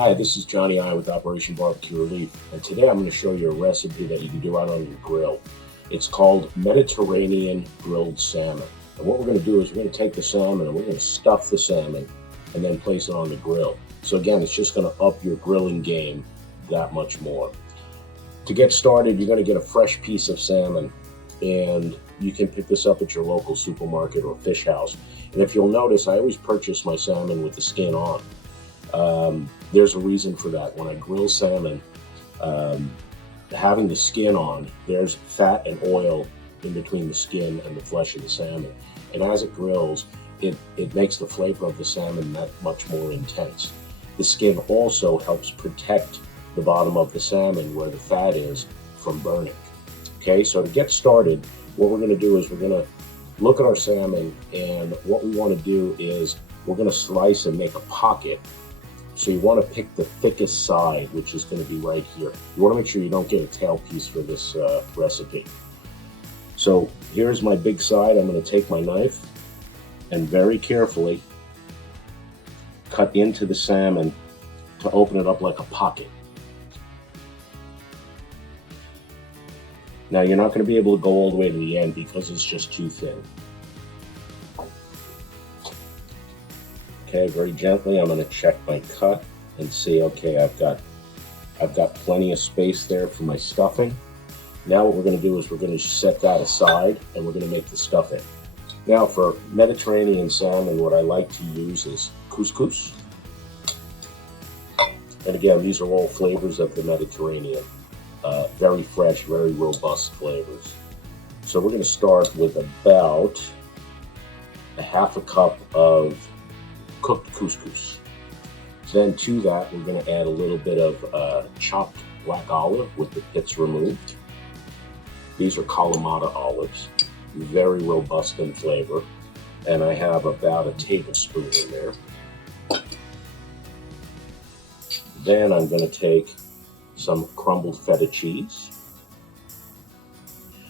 Hi, this is Johnny I with Operation Barbecue Relief, and today I'm going to show you a recipe that you can do out on your grill. It's called Mediterranean Grilled Salmon. And what we're going to do is we're going to take the salmon and we're going to stuff the salmon and then place it on the grill. So again, it's just going to up your grilling game that much more. To get started, you're going to get a fresh piece of salmon, and you can pick this up at your local supermarket or fish house. And if you'll notice, I always purchase my salmon with the skin on. There's a reason for that. When I grill salmon, having the skin on, there's fat and oil in between the skin and the flesh of the salmon. And as it grills, it makes the flavor of the salmon that much more intense. The skin also helps protect the bottom of the salmon where the fat is from burning. Okay, so to get started, what we're going to do is we're going to look at our salmon, and what we want to do is we're going to slice and make a pocket. So you want to pick the thickest side, which is going to be right here. You want to make sure you don't get a tail piece for this recipe. So here's my big side. I'm going to take my knife and very carefully cut into the salmon to open it up like a pocket. Now you're not going to be able to go all the way to the end because it's just too thin. Okay, very gently, I'm going to check my cut and see, okay, I've got plenty of space there for my stuffing. Now what we're going to do is we're going to set that aside and we're going to make the stuffing. Now for Mediterranean salmon, what I like to use is couscous. And again, these are all flavors of the Mediterranean. Very fresh, very robust flavors. So we're going to start with about a half a cup of cooked couscous. Then to that, we're going to add a little bit of chopped black olive with the pits removed. These are Kalamata olives, very robust in flavor, and I have about a tablespoon in there. Then I'm going to take some crumbled feta cheese.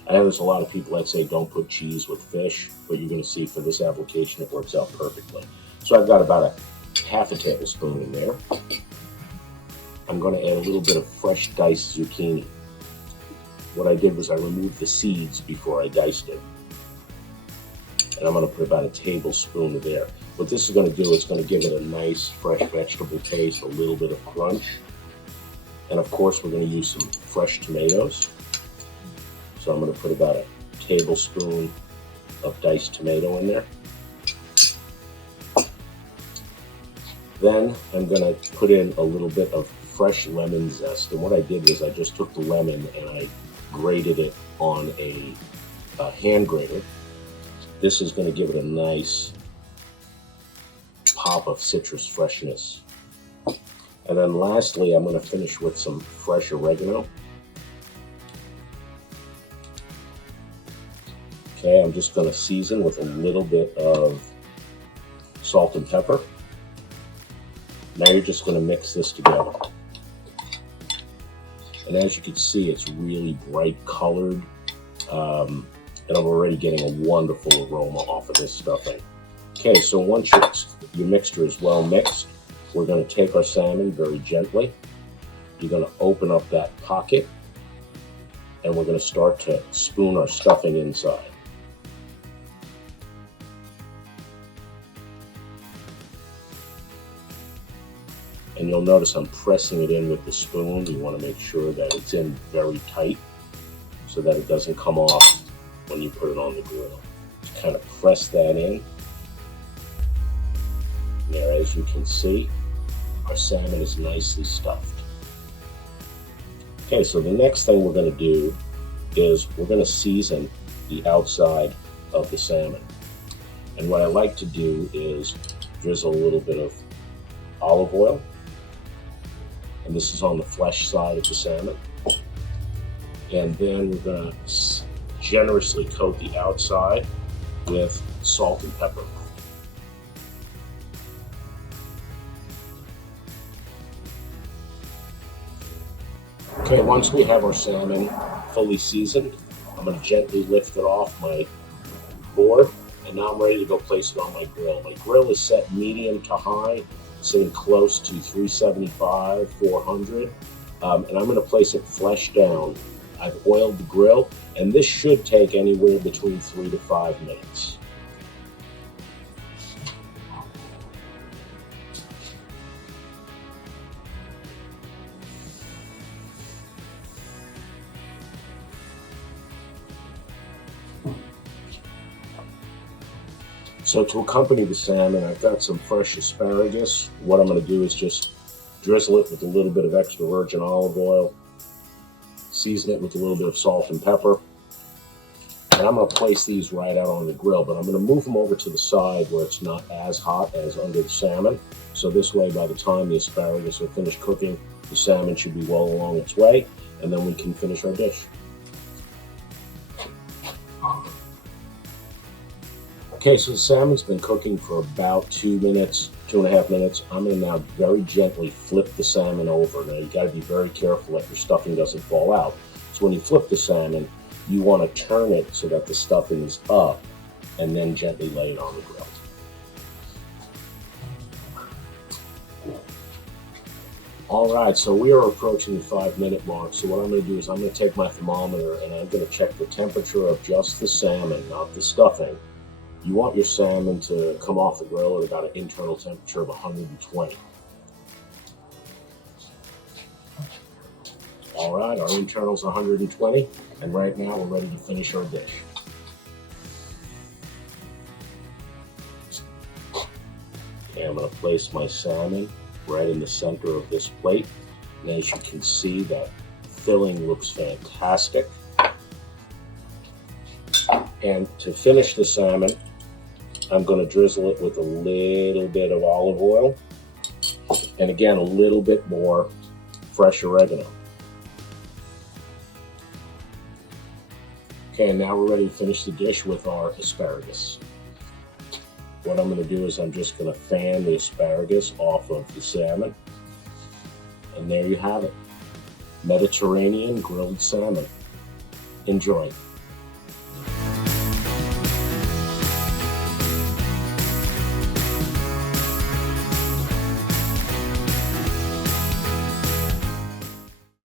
I know there's a lot of people that say don't put cheese with fish, but you're going to see for this application it works out perfectly. So I've got about a half a tablespoon in there. I'm going to add a little bit of fresh diced zucchini. What I did was I removed the seeds before I diced it. And I'm going to put about a tablespoon of there. What this is going to do, it's going to give it a nice fresh vegetable taste, a little bit of crunch. And of course, we're going to use some fresh tomatoes. So I'm going to put about a tablespoon of diced tomato in there. Then I'm going to put in a little bit of fresh lemon zest. And what I did was I just took the lemon and I grated it on a hand grater. This is going to give it a nice pop of citrus freshness. And then lastly, I'm going to finish with some fresh oregano. Okay, I'm just going to season with a little bit of salt and pepper. Now you're just going to mix this together. And as you can see, it's really bright colored. And I'm already getting a wonderful aroma off of this stuffing. Okay, so once your mixture is well mixed, we're going to take our salmon very gently. You're going to open up that pocket, and we're going to start to spoon our stuffing inside. And you'll notice I'm pressing it in with the spoon. You want to make sure that it's in very tight so that it doesn't come off when you put it on the grill. Just kind of press that in. There, as you can see, our salmon is nicely stuffed. Okay, so the next thing we're going to do is we're going to season the outside of the salmon. And what I like to do is drizzle a little bit of olive oil. And this is on the flesh side of the salmon. And then we're going to generously coat the outside with salt and pepper. Okay, once we have our salmon fully seasoned, I'm going to gently lift it off my board, and now I'm ready to go place it on my grill. My grill is set medium to high. sitting close to 375, 400. And I'm going to place it flesh down. I've oiled the grill, and this should take anywhere between 3 to 5 minutes. So to accompany the salmon, I've got some fresh asparagus. What I'm going to do is just drizzle it with a little bit of extra virgin olive oil, season it with a little bit of salt and pepper, and I'm going to place these right out on the grill, but I'm going to move them over to the side where it's not as hot as under the salmon. So this way, by the time the asparagus are finished cooking, the salmon should be well along its way, and then we can finish our dish. Okay, so the salmon's been cooking for about 2 minutes, 2.5 minutes. I'm going to now very gently flip the salmon over. Now, you got to be very careful that your stuffing doesn't fall out. So when you flip the salmon, you want to turn it so that the stuffing is up, and then gently lay it on the grill. All right, so we are approaching the 5-minute mark. So what I'm going to do is I'm going to take my thermometer and I'm going to check the temperature of just the salmon, not the stuffing. You want your salmon to come off the grill at about an internal temperature of 120. All right, our internal's 120, and right now we're ready to finish our dish. Okay, I'm going to place my salmon right in the center of this plate. And as you can see, that filling looks fantastic. And to finish the salmon, I'm going to drizzle it with a little bit of olive oil, and again, a little bit more fresh oregano. Okay, and now we're ready to finish the dish with our asparagus. What I'm going to do is I'm just going to fan the asparagus off of the salmon, and there you have it, Mediterranean grilled salmon. Enjoy.